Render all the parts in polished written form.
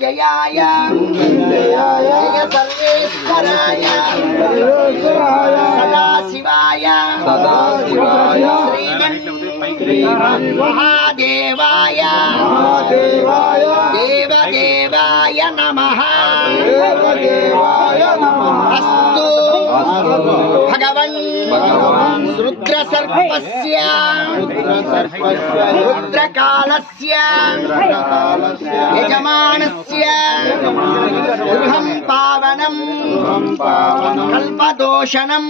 जयाय जय सर्वेश्वराय सदाशिवाय महादेवाय देवदेवाय नमः अस्तु भगवन् रुद्रसर्पस्य रुद्रकालस्य यजमानस्य गृहं पावनं कल्पदोषणं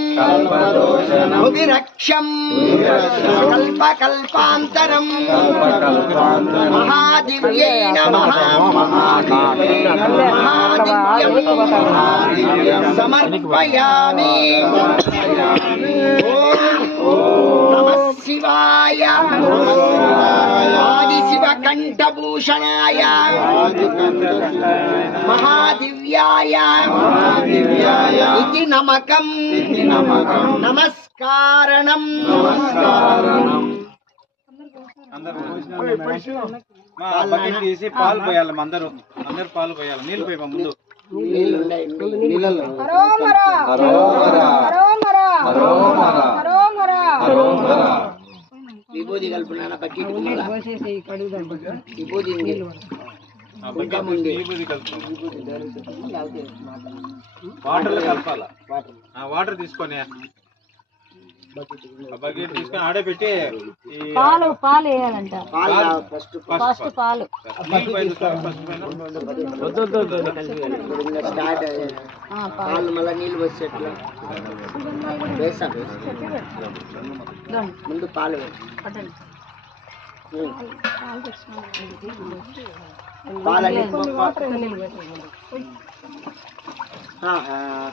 अभिरक्षं कल्पकल्पान्तरं महादिव्यै नमः महादिव्यं समर्पयामि। नमः शिवाय आदिशिवकण्ठभूषणाय महादिव्याय इति नमकं नमस्कारणं తీసి పాలు పోయాలి అందరూ పాలు పోయాలి నీళ్ళు పోయి ముందు విభూతి కలుపునా బకెట్ విభూతి వాటర్ కలపాలా వాటర్ తీసుకొని బకెట్ తీసుకొని ఆడే పెట్టి పాలు వేయాలంట ఫస్ట్ పాలు పాలు మళ్ళీ నీళ్ళు వచ్చేట్లా వేసా ముందు పాలు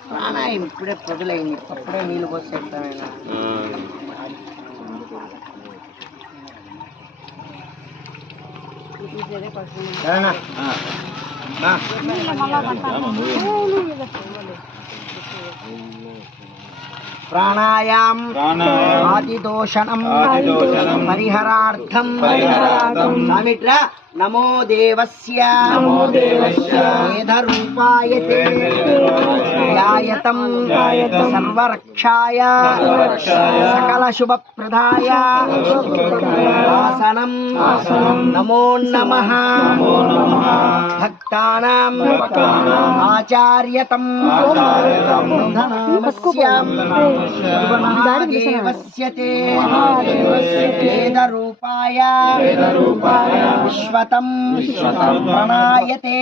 ప్రాణాయం ఇప్పుడే పొగలైంది అప్పుడే నీళ్ళు పోసేస్తామైనా ప్రాణాయాం ఆదిదోషణం పరిహరార్థం సామిట్ర నమో దేవస్య వేదరూపాయతే ధ్యాయతం సర్వరక్షాయ సకల శుభప్రదాయ ఆసనం నమో నమః భక్తానాం ఆచార్యతం महादेवस्य ते वेदरूपाय विश्वतं प्रणायते।